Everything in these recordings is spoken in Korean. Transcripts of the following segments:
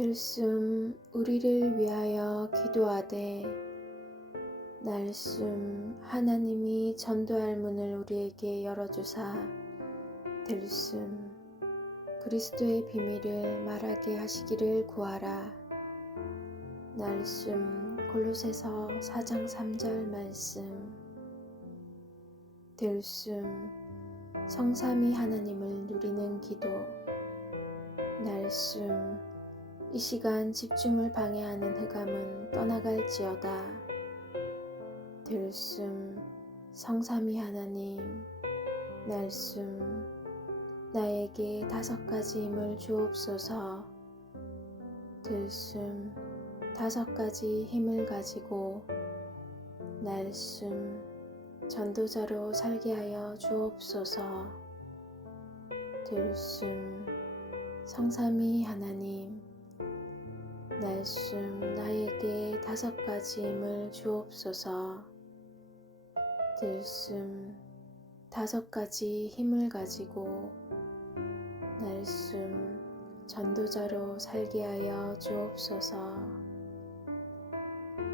들숨 우리를 위하여 기도하되 날숨 하나님이 전도할 문을 우리에게 열어주사 들숨 그리스도의 비밀을 말하게 하시기를 구하라. 날숨 골로새서 4장 3절 말씀. 들숨 성삼위 하나님을 누리는 기도. 날숨 이 시간 집중을 방해하는 흑암은 떠나갈지어다. 들숨 성삼위 하나님 날숨 나에게 다섯 가지 힘을 주옵소서. 들숨 다섯 가지 힘을 가지고 날숨 전도자로 살게 하여 주옵소서. 들숨 성삼위 하나님 날숨 나에게 다섯 가지 힘을 주옵소서. 들숨 다섯 가지 힘을 가지고 날숨 전도자로 살게 하여 주옵소서.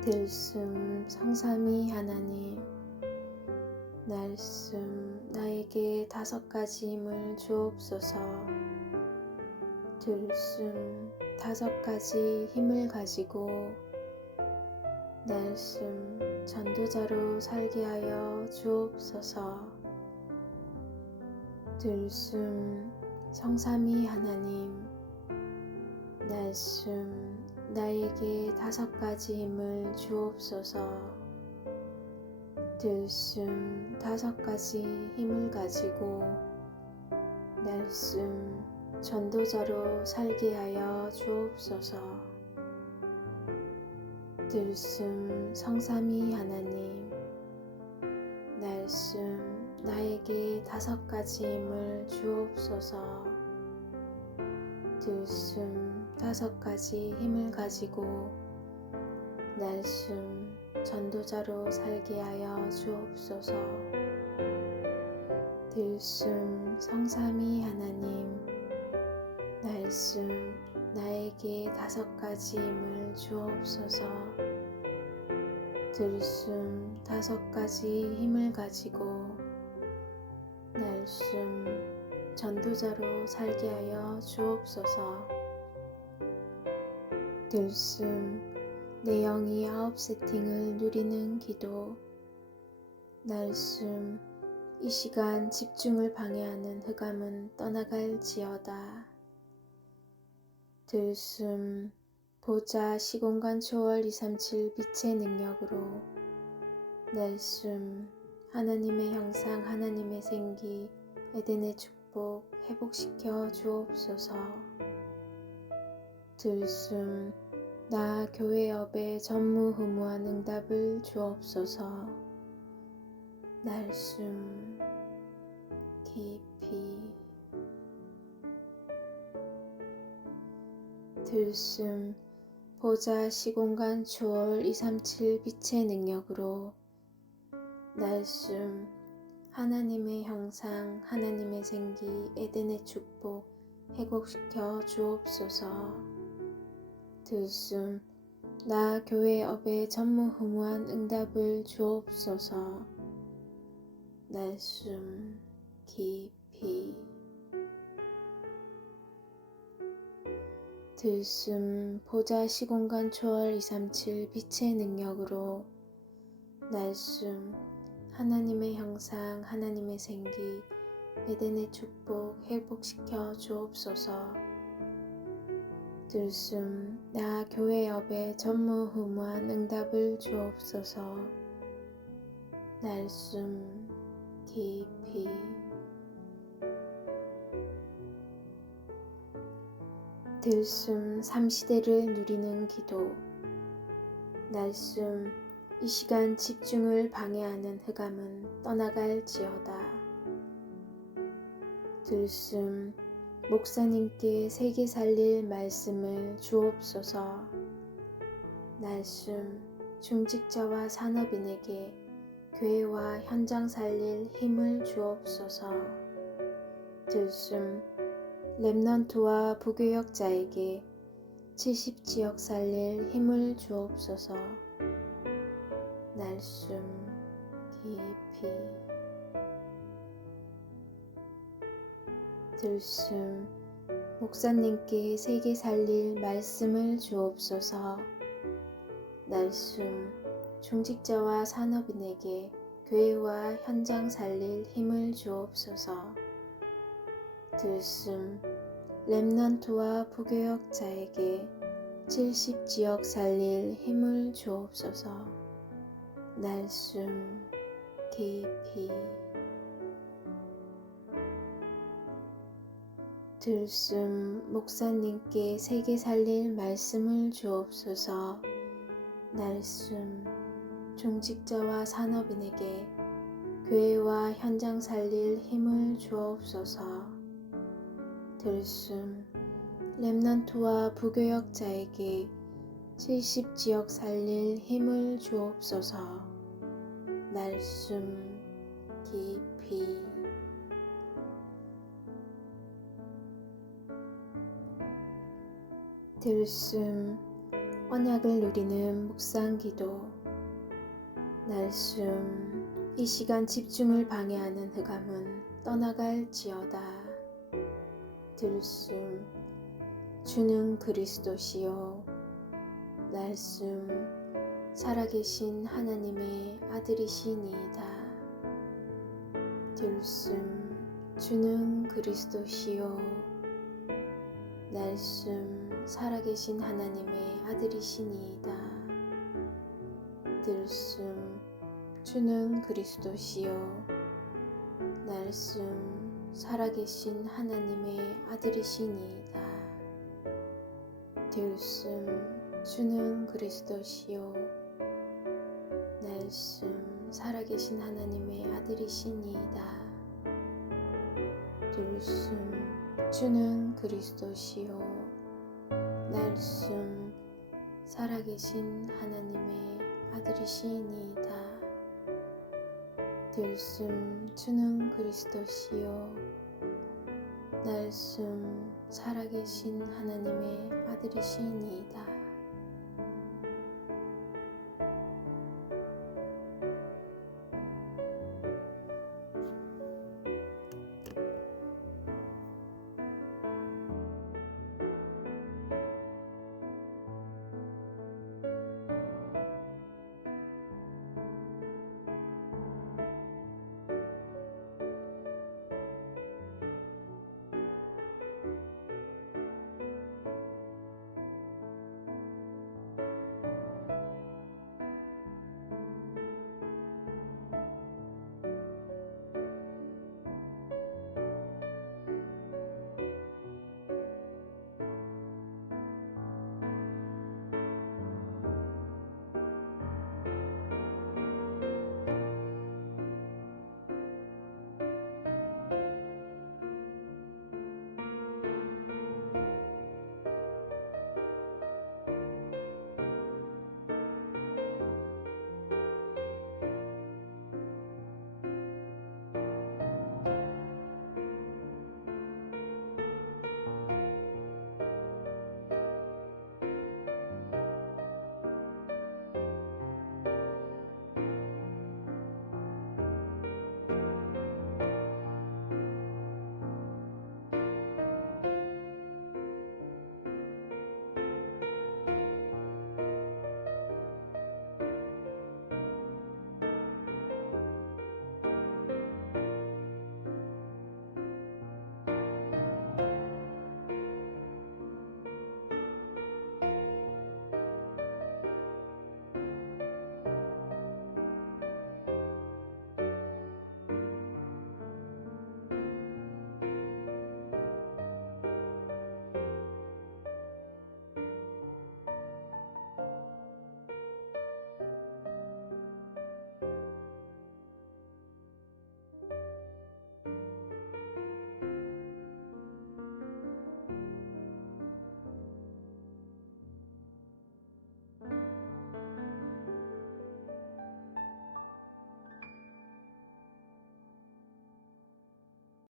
들숨 성삼위 하나님 날숨 나에게 다섯 가지 힘을 주옵소서. 들숨 다섯 가지 힘을 가지고 날숨 전도자로 살게 하여 주옵소서. 들숨 성삼위 하나님 날숨 나에게 다섯 가지 힘을 주옵소서. 들숨 다섯 가지 힘을 가지고 날숨 전도자로 살게 하여 주옵소서. 들숨 성삼위 하나님 날숨 나에게 다섯 가지 힘을 주옵소서. 들숨 다섯 가지 힘을 가지고 날숨 전도자로 살게 하여 주옵소서. 들숨 성삼위 하나님 날숨 나에게 다섯 가지 힘을 주옵소서. 들숨 다섯 가지 힘을 가지고 날숨 전도자로 살게 하여 주옵소서. 들숨 내 영이 아홉 세팅을 누리는 기도 날숨 이 시간 집중을 방해하는 흑암은 떠나갈지어다. 들숨 보자 시공간 초월 237 빛의 능력으로. 날숨 하나님의 형상 하나님의 생기 에덴의 축복 회복시켜 주옵소서. 들숨 나 교회 업에 전무후무한 응답을 주옵소서. 날숨 깊이 들숨 보자 시공간 초월 237 빛의 능력으로. 날숨 하나님의 형상 하나님의 생기 에덴의 축복 회복시켜 주옵소서. 들숨 나 교회 업에 전무후무한 응답을 주옵소서. 날숨 깊이 들숨 보자 시공간 초월 237 빛의 능력으로 날숨 하나님의 형상 하나님의 생기 에덴의 축복 회복시켜 주옵소서. 들숨 나 교회 업에 전무후무한 응답을 주옵소서. 날숨 깊이 들숨 삼시대를 누리는 기도. 날숨 이 시간 집중을 방해하는 흑암은 떠나갈지어다. 들숨 목사님께 세계 살릴 말씀을 주옵소서. 날숨 중직자와 산업인에게 교회와 현장 살릴 힘을 주옵소서. 들숨 렘넌트와 부교역자에게 70지역 살릴 힘을 주옵소서. 날숨 깊이 들숨 목사님께 세계 살릴 말씀을 주옵소서. 날숨 중직자와 산업인에게 교회와 현장 살릴 힘을 주옵소서. 들숨 렘넌트와 부교역자에게 70지역 살릴 힘을 주옵소서. 날숨 깊이 들숨 목사님께 세계 살릴 말씀을 주옵소서. 날숨 중직자와 산업인에게 교회와 현장 살릴 힘을 주옵소서. 들숨 렘넌트와 부교역자에게 70지역 살릴 힘을 주옵소서. 날숨 깊이. 들숨. 언약을 누리는 묵상기도. 날숨. 이 시간 집중을 방해하는 흑암은 떠나갈지어다 들숨 주는 그리스도시요 날숨 살아계신 하나님의 아들이시니이다 들숨 주는 그리스도시요 날숨 살아계신 하나님의 아들이시니이다. 들숨 주는 그리스도시요 날숨 살아계신 하나님의 아들이시니이다. 들숨 주는 그리스도시요 날숨 살아계신 하나님의 아들이시니이다. 들숨 주는 그리스도시요 날숨 살아계신 하나님의 아들이시니이다. 들숨 주는 그리스도시요 날숨 살아계신 하나님의 아들이시니이다.